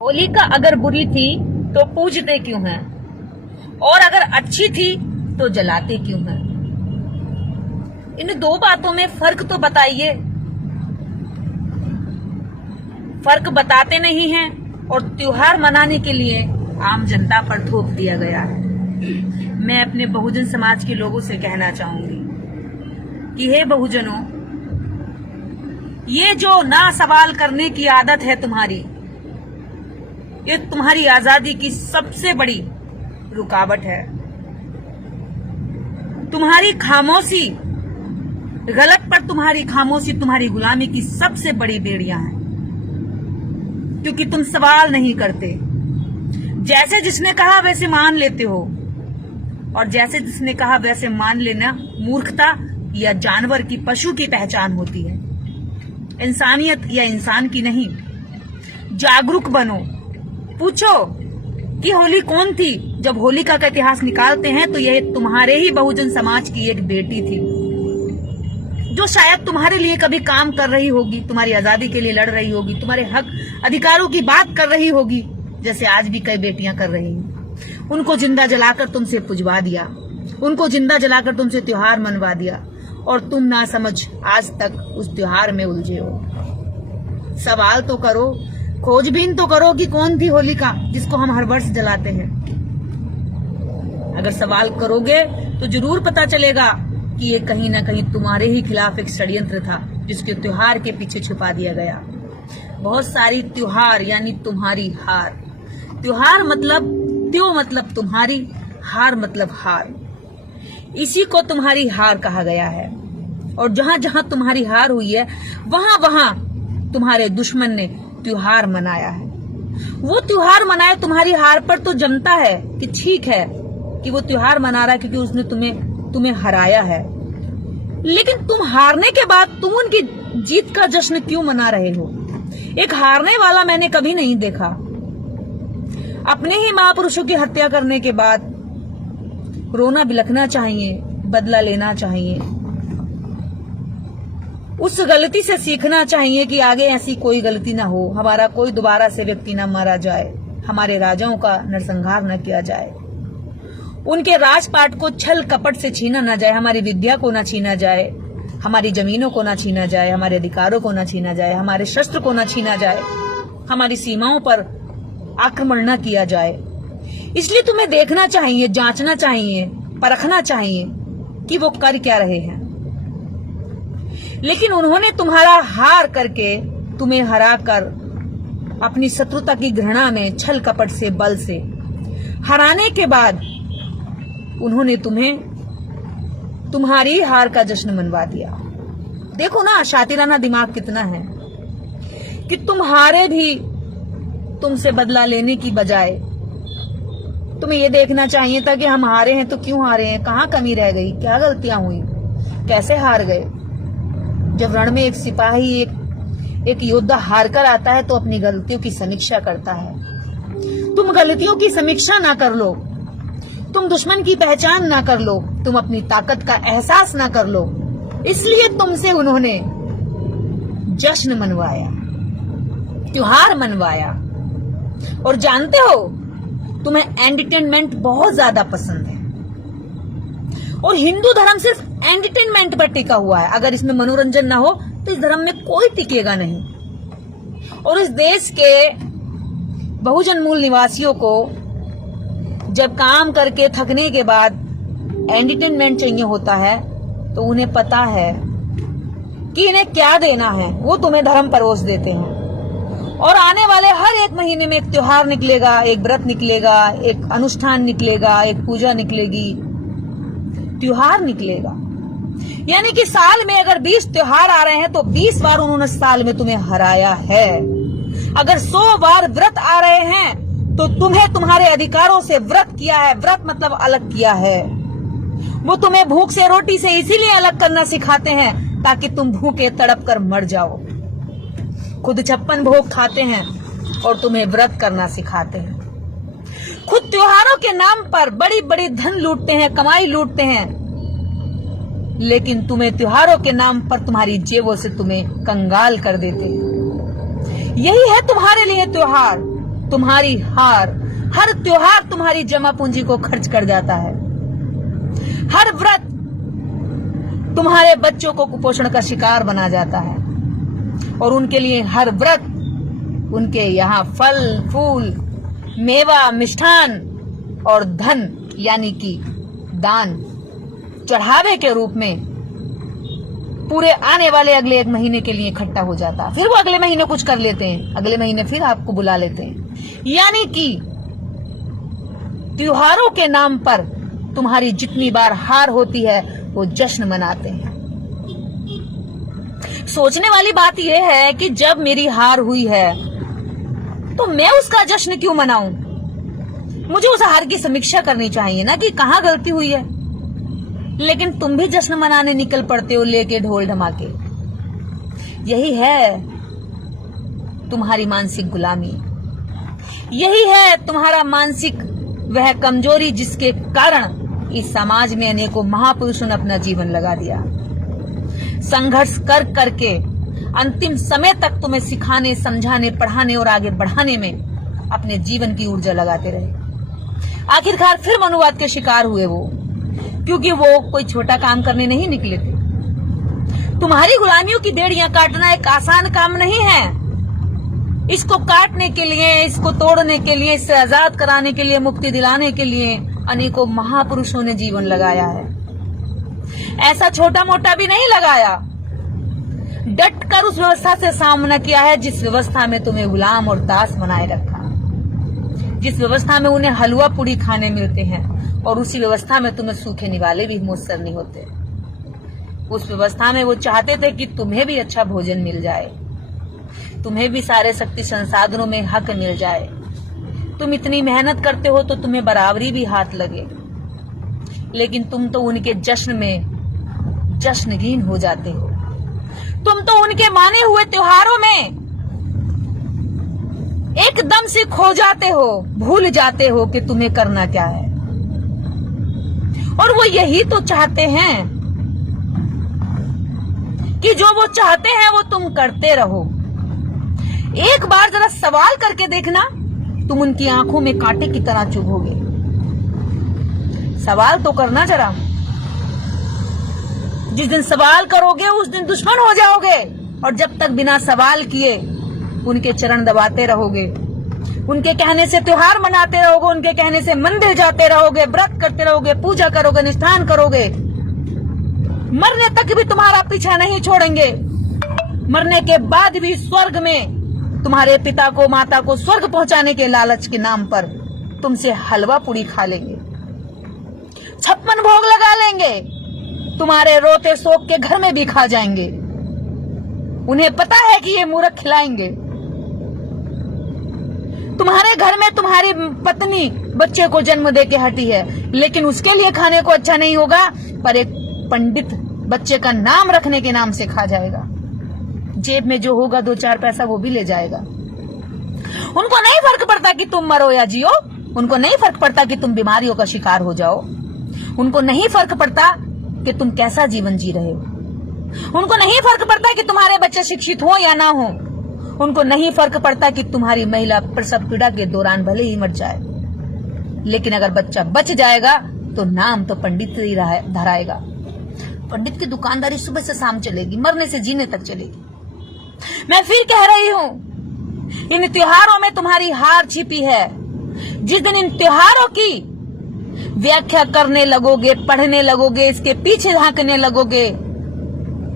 होलिका अगर बुरी थी तो पूजते क्यों हैं, और अगर अच्छी थी तो जलाते क्यों हैं? इन दो बातों में फर्क तो बताइए। फर्क बताते नहीं हैं और त्योहार मनाने के लिए आम जनता पर थोप दिया गया है। मैं अपने बहुजन समाज के लोगों से कहना चाहूंगी कि हे बहुजनों, ये जो ना सवाल करने की आदत है तुम्हारी, ये तुम्हारी आजादी की सबसे बड़ी रुकावट है। तुम्हारी खामोशी, गलत पर तुम्हारी खामोशी तुम्हारी गुलामी की सबसे बड़ी बेड़ियां हैं, क्योंकि तुम सवाल नहीं करते। जैसे जिसने कहा वैसे मान लेते हो, और जैसे जिसने कहा वैसे मान लेना मूर्खता या जानवर की, पशु की पहचान होती है, इंसानियत या इंसान की नहीं। जागरूक बनो, पूछो कि होली कौन थी। जब होलिका का इतिहास निकालते हैं तो यह तुम्हारे ही बहुजन समाज की एक बेटी थी, जो शायद तुम्हारे लिए कभी काम कर रही होगी, तुम्हारी आजादी के लिए लड़ रही होगी, तुम्हारे हक अधिकारों की बात कर रही होगी, जैसे आज भी कई बेटियां कर रही हैं। उनको जिंदा जलाकर तुमसे पुजवा दिया, उनको जिंदा जलाकर तुमसे त्योहार मनवा दिया, और तुम ना समझ आज तक उस त्योहार में उलझे हो। सवाल तो करो, खोजबीन तो करो कि कौन थी होलिका जिसको हम हर वर्ष जलाते हैं। अगर सवाल करोगे तो जरूर पता चलेगा कि ये कहीं ना कहीं तुम्हारे ही खिलाफ एक षड्यंत्र था, जिसके त्योहार के पीछे छुपा दिया गया। बहुत सारी त्योहार यानी तुम्हारी हार। त्योहार मतलब त्यो मतलब तुम्हारी, हार मतलब हार। इसी को तुम्हारी हार कहा गया है। और जहां जहां तुम्हारी हार हुई है, वहां वहां तुम्हारे दुश्मन ने त्योहार मनाया है। वो त्योहार मनाए तुम्हारी हार पर तो जमता है कि ठीक है कि वो त्योहार मना रहा है, क्योंकि उसने तुम्हें हराया है। लेकिन तुम हारने के बाद तुम उनकी जीत का जश्न क्यों मना रहे हो? एक हारने वाला मैंने कभी नहीं देखा। अपने ही महापुरुषों की हत्या करने के बाद रोना बिलखना चाहिए, बदला लेना चाहिए, उस गलती से सीखना चाहिए कि आगे ऐसी कोई गलती ना हो, हमारा कोई दोबारा से व्यक्ति ना मारा जाए, हमारे राजाओं का नरसंहार न किया जाए, उनके राजपाट को छल कपट से छीना न जाए, हमारी विद्या को न छीना जाए, हमारी जमीनों को न छीना जाए, हमारे अधिकारों को न छीना जाए, हमारे शस्त्र को न छीना जाए, हमारी सीमाओं पर आक्रमण न किया जाए। इसलिए तुम्हें देखना चाहिए, जांचना चाहिए, परखना चाहिए कि वो कर क्या रहे हैं। लेकिन उन्होंने तुम्हारा हार करके, तुम्हें हराकर, अपनी शत्रुता की घृणा में छल कपट से, बल से हराने के बाद उन्होंने तुम्हें तुम्हारी हार का जश्न मनवा दिया। देखो ना, शातिराना दिमाग कितना है कि तुम हारे भी तुमसे बदला लेने की बजाय तुम्हें यह देखना चाहिए था कि हम हारे हैं तो क्यों हारे हैं, कहां कमी रह गई, क्या गलतियां हुई, कैसे हार गए। जब रण में एक सिपाही, एक योद्धा हार कर आता है तो अपनी गलतियों की समीक्षा करता है। तुम गलतियों की समीक्षा ना कर लो, तुम दुश्मन की पहचान ना कर लो, तुम अपनी ताकत का एहसास ना कर लो, इसलिए तुमसे उन्होंने जश्न मनवाया, त्योहार मनवाया। और जानते हो, तुम्हें एंटरटेनमेंट बहुत ज्यादा पसंद है, और हिंदू धर्म सिर्फ एंटरटेनमेंट पर टिका हुआ है। अगर इसमें मनोरंजन ना हो तो इस धर्म में कोई टिकेगा नहीं। और इस देश के बहुजन मूल निवासियों को जब काम करके थकने के बाद एंटरटेनमेंट चाहिए होता है, तो उन्हें पता है कि इन्हें क्या देना है, वो तुम्हें धर्म परोस देते हैं। और आने वाले हर एक महीने में एक त्योहार निकलेगा, एक व्रत निकलेगा, एक अनुष्ठान निकलेगा, एक पूजा निकलेगी, त्योहार निकलेगा। यानी कि साल में अगर 20 त्योहार आ रहे हैं तो 20 बार उन्होंने साल में तुम्हें हराया है। अगर 100 बार व्रत आ रहे हैं तो तुम्हें तुम्हारे अधिकारों से व्रत किया है। व्रत मतलब अलग किया है। वो तुम्हें भूख से, रोटी से इसीलिए अलग करना सिखाते हैं ताकि तुम भूखे तड़प कर मर जाओ। खुद 56 भोग खाते हैं और तुम्हें व्रत करना सिखाते हैं। खुद त्योहारों के नाम पर बड़ी बड़ी धन लूटते हैं, कमाई लूटते हैं, लेकिन तुम्हें त्योहारों के नाम पर तुम्हारी जेबों से तुम्हें कंगाल कर देते हैं। यही है तुम्हारे लिए त्योहार। तुम्हारी हार, हर त्योहार तुम्हारी जमा पूंजी को खर्च कर जाता है। हर व्रत तुम्हारे बच्चों को कुपोषण का शिकार बना जाता है और उनके लिए हर व्रत उनके यहाँ फल फूल मेवा मिष्ठान और धन यानी कि दान चढ़ावे के रूप में पूरे आने वाले अगले 1 महीने के लिए इकट्ठा हो जाता। फिर वो अगले महीने कुछ कर लेते हैं, अगले महीने फिर आपको बुला लेते हैं। यानी कि त्योहारों के नाम पर तुम्हारी जितनी बार हार होती है वो जश्न मनाते हैं। सोचने वाली बात यह है कि जब मेरी हार हुई है तो मैं उसका जश्न क्यों मनाऊं? मुझे उस हार की समीक्षा करनी चाहिए ना कि कहां गलती हुई है। लेकिन तुम भी जश्न मनाने निकल पड़ते हो लेके ढोल ढमाके। यही है तुम्हारी मानसिक गुलामी, यही है तुम्हारा मानसिक वह कमजोरी जिसके कारण इस समाज में अनेकों महापुरुषों ने अपना जीवन लगा दिया। संघर्ष कर करके अंतिम समय तक तुम्हें सिखाने समझाने पढ़ाने और आगे बढ़ाने में अपने जीवन की ऊर्जा लगाते रहे। आखिरकार फिर मनुवाद के शिकार हुए वो, क्योंकि वो कोई छोटा काम करने नहीं निकले थे। तुम्हारी गुलामियों की बेड़ियां काटना एक आसान काम नहीं है। इसको काटने के लिए, इसको तोड़ने के लिए, इससे आजाद कराने के लिए, मुक्ति दिलाने के लिए अनेकों महापुरुषों ने जीवन लगाया है। ऐसा छोटा मोटा भी नहीं लगाया, डट कर उस व्यवस्था से सामना किया है जिस व्यवस्था में तुम्हें गुलाम और दास बनाए रखा, जिस व्यवस्था में उन्हें हलवा पूड़ी खाने मिलते हैं और उसी व्यवस्था में तुम्हें सूखे निवाले भी मुयस्सर नहीं होते। उस व्यवस्था में वो चाहते थे कि तुम्हें भी अच्छा भोजन मिल जाए, तुम्हें भी सारे शक्ति संसाधनों में हक मिल जाए। तुम इतनी मेहनत करते हो तो तुम्हें बराबरी भी हाथ लगे, लेकिन तुम तो उनके जश्न में जश्नगीन हो जाते हो। तुम तो उनके माने हुए त्योहारों में एकदम से खो जाते हो, भूल जाते हो कि तुम्हें करना क्या है। और वो यही तो चाहते हैं कि जो वो चाहते हैं वो तुम करते रहो। एक बार जरा सवाल करके देखना, तुम उनकी आंखों में कांटे की तरह चुभोगे। सवाल तो करना जरा। जिस दिन सवाल करोगे उस दिन दुश्मन हो जाओगे, और जब तक बिना सवाल किए उनके चरण दबाते रहोगे, उनके कहने से त्योहार मनाते रहोगे, उनके कहने से मंदिर जाते रहोगे, व्रत करते रहोगे, पूजा करोगे, निष्ठान करोगे, मरने तक भी तुम्हारा पीछा नहीं छोड़ेंगे। मरने के बाद भी स्वर्ग में तुम्हारे पिता को माता को स्वर्ग पहुंचाने के लालच के नाम पर तुमसे हलवा पूड़ी खा लेंगे, 56 भोग लगा लेंगे, तुम्हारे रोते शोक के घर में भी खा जाएंगे। उन्हें पता है कि ये मूर्ख खिलाएंगे। तुम्हारे घर में तुम्हारी पत्नी बच्चे को जन्म दे के हटी है, लेकिन उसके लिए खाने को अच्छा नहीं होगा, पर एक पंडित बच्चे का नाम रखने के नाम से खा जाएगा। जेब में जो होगा 2-4 पैसा वो भी ले जाएगा। उनको नहीं फर्क पड़ता कि तुम मरो या जियो, उनको नहीं फर्क पड़ता कि तुम बीमारियों का शिकार हो जाओ, उनको नहीं फर्क पड़ता कि तुम कैसा जीवन जी रहे हो, उनको नहीं फर्क पड़ता कि तुम्हारे बच्चे शिक्षित हो या ना हो, उनको नहीं फर्क पड़ता कि तुम्हारी महिला प्रसव पीड़ा के दौरान भले ही मर जाए, लेकिन अगर बच्चा बच जाएगा तो नाम तो पंडित ही धराएगा। पंडित की दुकानदारी सुबह से शाम चलेगी, मरने से जीने तक चलेगी। मैं फिर कह रही हूं, इन त्योहारों में तुम्हारी हार छिपी है। जिस दिन इन त्योहारों की व्याख्या करने लगोगे, पढ़ने लगोगे, इसके पीछे झांकने लगोगे,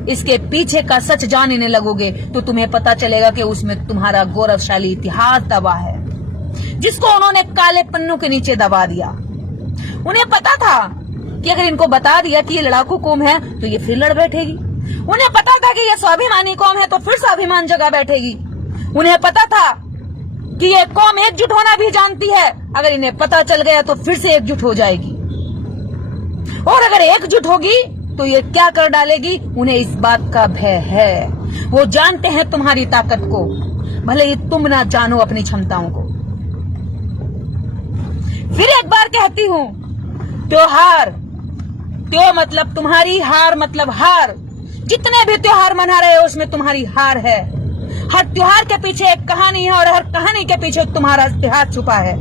इसके पीछे का सच जानने लगोगे, तो तुम्हें पता चलेगा कि उसमें तुम्हारा गौरवशाली इतिहास दबा है, जिसको उन्होंने काले पन्नों के नीचे दबा दिया। उन्हें पता था कि अगर इनको बता दिया कि ये लड़ाकू कौम है तो ये फिर लड़ बैठेगी। उन्हें पता था कि ये स्वाभिमानी कौम है तो फिर स्वाभिमान जगा बैठेगी। उन्हें पता था कि ये कौम एकजुट होना भी जानती है, अगर इन्हें पता चल गया तो फिर से एकजुट हो जाएगी, और अगर एकजुट होगी तो ये क्या कर डालेगी, उन्हें इस बात का भय है। वो जानते हैं तुम्हारी ताकत को, भले ही तुम ना जानो अपनी क्षमताओं को। फिर एक बार कहती हूं, त्योहार, त्यो मतलब तुम्हारी, हार मतलब हार। जितने भी त्योहार मना रहे हो उसमें तुम्हारी हार है। हर त्योहार के पीछे एक कहानी है और हर कहानी के पीछे तुम्हारा इतिहास छुपा है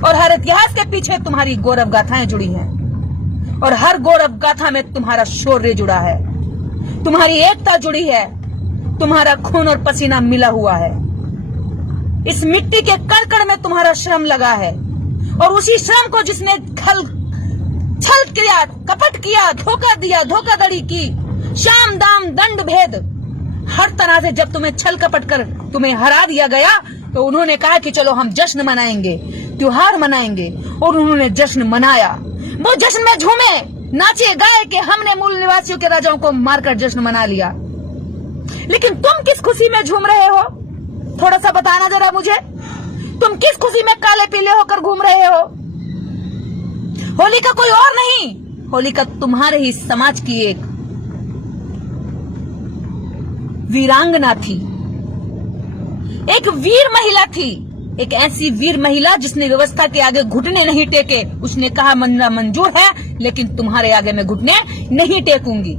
और हर इतिहास के पीछे तुम्हारी गौरव गाथाएं जुड़ी हैं और हर गौरव गाथा में तुम्हारा शौर्य जुड़ा है, तुम्हारी एकता जुड़ी है, तुम्हारा खून और पसीना मिला हुआ है। इस मिट्टी के कण में तुम्हारा श्रम लगा है और उसी श्रम को जिसने छल किया, कपट किया, धोखा दिया, धोखाधड़ी की, शाम दाम दंड भेद, हर तरह से जब तुम्हें छल कपट कर तुम्हें हरा दिया गया तो उन्होंने कहा कि चलो हम जश्न मनाएंगे, त्योहार मनाएंगे और उन्होंने जश्न मनाया। वो जश्न में झूमे, नाचे, गाए कि हमने मूल निवासियों के राजाओं को मारकर जश्न मना लिया। लेकिन तुम किस खुशी में झूम रहे हो? थोड़ा सा बताना जरा मुझे, तुम किस खुशी में काले पीले होकर घूम रहे हो? होलिका कोई और नहीं, होलिका तुम्हारे ही समाज की एक वीरांगना थी, एक वीर महिला थी, एक ऐसी वीर महिला जिसने व्यवस्था के आगे घुटने नहीं टेके। उसने कहा मरना मंजूर है लेकिन तुम्हारे आगे मैं घुटने नहीं टेकूंगी।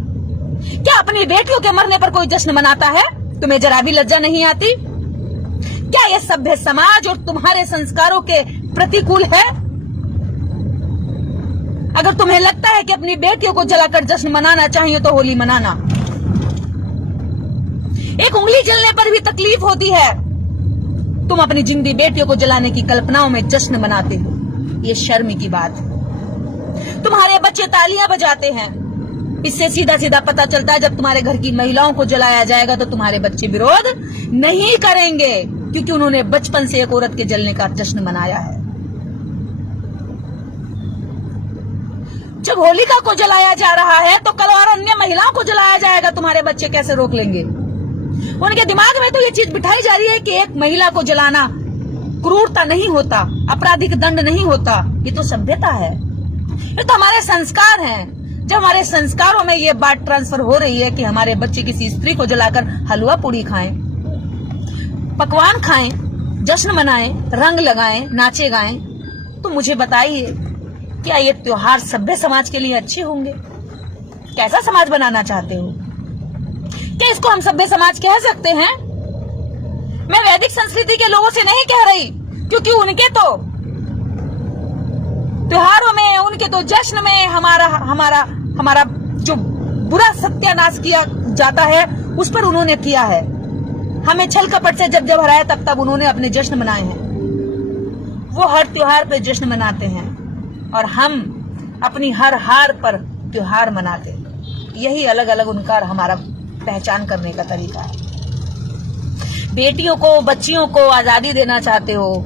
क्या अपनी बेटियों के मरने पर कोई जश्न मनाता है? तुम्हें जरा भी लज्जा नहीं आती? क्या यह सभ्य समाज और तुम्हारे संस्कारों के प्रतिकूल है? अगर तुम्हें लगता है कि अपनी बेटियों को जलाकर जश्न मनाना चाहिए तो होली मनाना। एक उंगली जलने पर भी तकलीफ होती है, तुम अपनी जिंदी बेटियों को जलाने की कल्पनाओं में जश्न मनाते हो। ये शर्म की बात है। तुम्हारे बच्चे तालियां बजाते हैं, इससे सीधा सीधा पता चलता है जब तुम्हारे घर की महिलाओं को जलाया जाएगा तो तुम्हारे बच्चे विरोध नहीं करेंगे क्योंकि उन्होंने बचपन से एक औरत के जलने का जश्न मनाया है। जब होलिका को जलाया जा रहा है तो कल और अन्य महिलाओं को जलाया जाएगा, तुम्हारे बच्चे कैसे रोक लेंगे? उनके दिमाग में तो ये चीज बिठाई जा रही है कि एक महिला को जलाना क्रूरता नहीं होता, आपराधिक दंड नहीं होता, ये तो सभ्यता है, ये तो हमारे संस्कार हैं। जब हमारे संस्कारों में ये बात ट्रांसफर हो रही है कि हमारे बच्चे किसी स्त्री को जलाकर हलवा पूड़ी खाएं, पकवान खाएं, जश्न मनाएं, रंग लगाएं, नाचे गाएं, तो मुझे बताइए क्या ये त्योहार सभ्य समाज के लिए अच्छे होंगे? कैसा समाज बनाना चाहते हो? क्या इसको हम सभ्य समाज कह सकते हैं? मैं वैदिक संस्कृति के लोगों से नहीं कह रही, क्योंकि उनके तो त्योहारों में, उनके तो जश्न में हमारा जो बुरा सत्यानाश किया जाता है उस पर उन्होंने किया है। हमें छल कपट से जब हराया तब उन्होंने अपने जश्न मनाए हैं। वो हर त्योहार पे जश्न मनाते हैं और हम अपनी हर हार पर त्योहार मनाते हैं। यही अलग अलग उनका और हमारा पहचान करने का तरीका है। बेटियों को, बच्चियों को आजादी देना चाहते हो,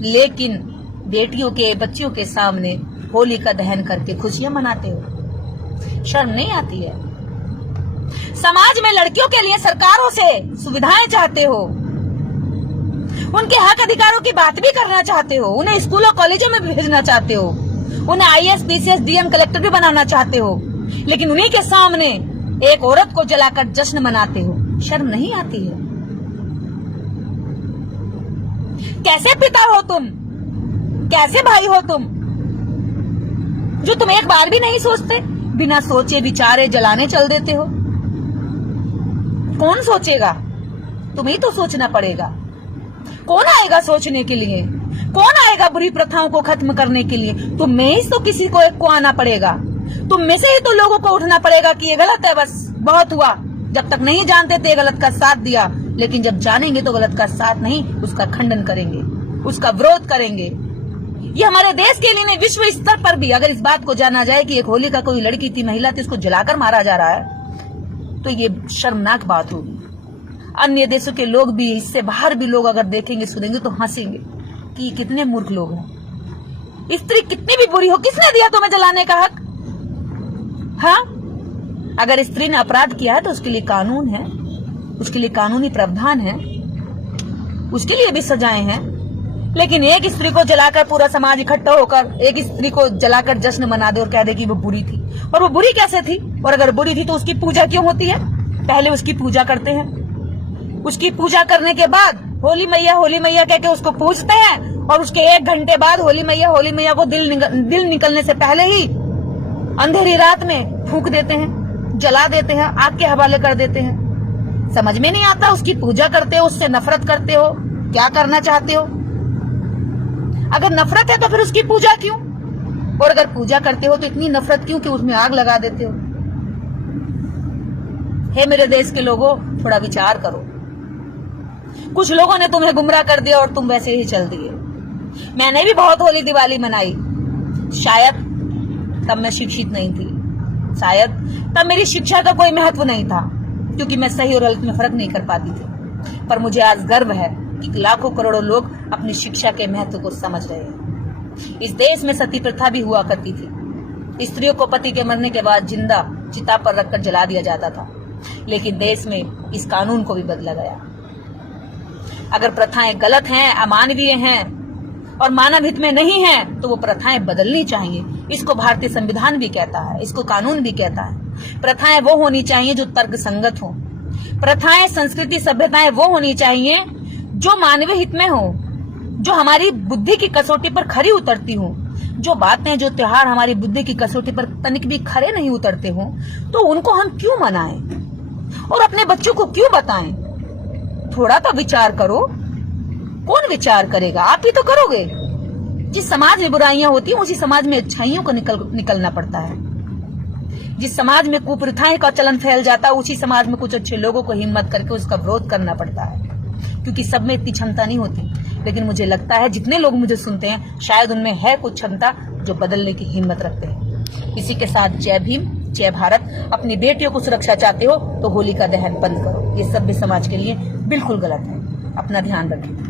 लेकिन बेटियों के, बच्चियों के सामने होली का दहन करके खुशियां मनाते हो। शर्म नहीं आती है? समाज में लड़कियों के लिए सरकारों से सुविधाएं चाहते हो, उनके हक अधिकारों की बात भी करना चाहते हो, उन्हें स्कूलों कॉलेजों में भी भेजना चाहते हो, उन्हें IAS, PCS, DM, कलेक्टर भी बनाना चाहते हो, लेकिन उन्हीं के सामने एक औरत को जलाकर जश्न मनाते हो। शर्म नहीं आती है? कैसे पिता हो तुम? कैसे भाई हो तुम, जो तुम एक बार भी नहीं सोचते, बिना सोचे विचारे जलाने चल देते हो? कौन सोचेगा? तुम्हें तो सोचना पड़ेगा। कौन आएगा सोचने के लिए? कौन आएगा बुरी प्रथाओं को खत्म करने के लिए? तुम में ही तो किसी को एक को आना पड़ेगा। तुम में से ही तो लोगों को उठना पड़ेगा कि ये गलत है, बस बहुत हुआ। जब तक नहीं जानते थे गलत का साथ दिया, लेकिन जब जानेंगे तो गलत का साथ नहीं, उसका खंडन करेंगे, उसका विरोध करेंगे। ये हमारे देश के लिए नहीं, विश्व स्तर पर भी अगर इस बात को जाना जाए कि एक होली का कोई लड़की थी, महिला थी, उसको जलाकर मारा जा रहा है, तो ये शर्मनाक बात होगी। अन्य देशों के लोग भी, इससे बाहर भी लोग अगर देखेंगे, सुनेंगे तो हंसेंगे कि कितने मूर्ख लोग हैं। स्त्री कितनी भी बुरी हो, किसने दिया तुम्हें जलाने का हक? हाँ, अगर स्त्री ने अपराध किया है तो उसके लिए कानून है, उसके लिए कानूनी प्रावधान है, उसके लिए भी सजाएं हैं। लेकिन एक स्त्री को जलाकर पूरा समाज इकट्ठा होकर एक स्त्री को जलाकर जश्न मना दे और कह दे कि वो बुरी थी। और वो बुरी कैसे थी? और अगर बुरी थी तो उसकी पूजा क्यों होती है? पहले उसकी पूजा करते हैं, उसकी पूजा करने के बाद होली मैया कह के उसको पूजते हैं, और उसके 1 घंटे बाद होली मैया को दिल निकलने से पहले ही अंधेरी रात में फूंक देते हैं, जला देते हैं, आग के हवाले कर देते हैं। समझ में नहीं आता, उसकी पूजा करते हो, उससे नफरत करते हो, क्या करना चाहते हो? अगर नफरत है तो फिर उसकी पूजा क्यों? और अगर पूजा करते हो तो इतनी नफरत क्यों कि उसमें आग लगा देते हो? हे मेरे देश के लोगों, थोड़ा विचार करो। कुछ लोगों ने तुम्हें गुमराह कर दिया और तुम वैसे ही चल दिए। मैंने भी बहुत होली दिवाली मनाई, शायद तब मैं शिक्षित नहीं थी, शायद तब मेरी शिक्षा का कोई महत्व नहीं था, क्योंकि मैं सही और गलत में फर्क नहीं कर पाती थी। पर मुझे आज गर्व है कि लाखों करोड़ों लोग अपनी शिक्षा के महत्व को समझ रहे हैं। इस देश में सती प्रथा भी हुआ करती थी। स्त्रियों को पति के मरने के बाद जिंदा चिता पर रखकर जला दिया जाता था, लेकिन देश में इस कानून को भी बदला गया। अगर प्रथाएं गलत हैं, अमानवीय हैं और मानव हित में नहीं है तो वो प्रथाएं बदलनी चाहिए। इसको भारतीय संविधान भी कहता है, इसको कानून भी कहता है। प्रथाएं वो होनी चाहिए जो तर्क संगत हो। प्रथाएं, संस्कृति, सभ्यताएं वो होनी चाहिए जो मानवीय हित में हो, जो हमारी बुद्धि की कसौटी पर खरी उतरती हो। जो बातें, जो त्योहार हमारी बुद्धि की कसौटी पर तनिक भी खरे नहीं उतरते हो, तो उनको हम क्यों मनाएं और अपने बच्चों को क्यों बताएं? थोड़ा तो विचार करो। कौन विचार करेगा? आप ही तो करोगे। जिस समाज में बुराइयां होती हैं उसी समाज में अच्छाइयों को निकलना पड़ता है। जिस समाज में कुप्रथाएं का चलन फैल जाता है उसी समाज में कुछ अच्छे लोगों को हिम्मत करके उसका विरोध करना पड़ता है, क्योंकि सब में इतनी क्षमता नहीं होती। लेकिन मुझे लगता है जितने लोग मुझे सुनते हैं शायद उनमें है कुछ क्षमता जो बदलने की हिम्मत रखते हैं। इसी के साथ जय भीम, जय भारत। अपनी बेटियों को सुरक्षा चाहते हो तो होलिका दहन बंद करो। ये सभ्य समाज के लिए बिल्कुल गलत है। अपना ध्यान रखें।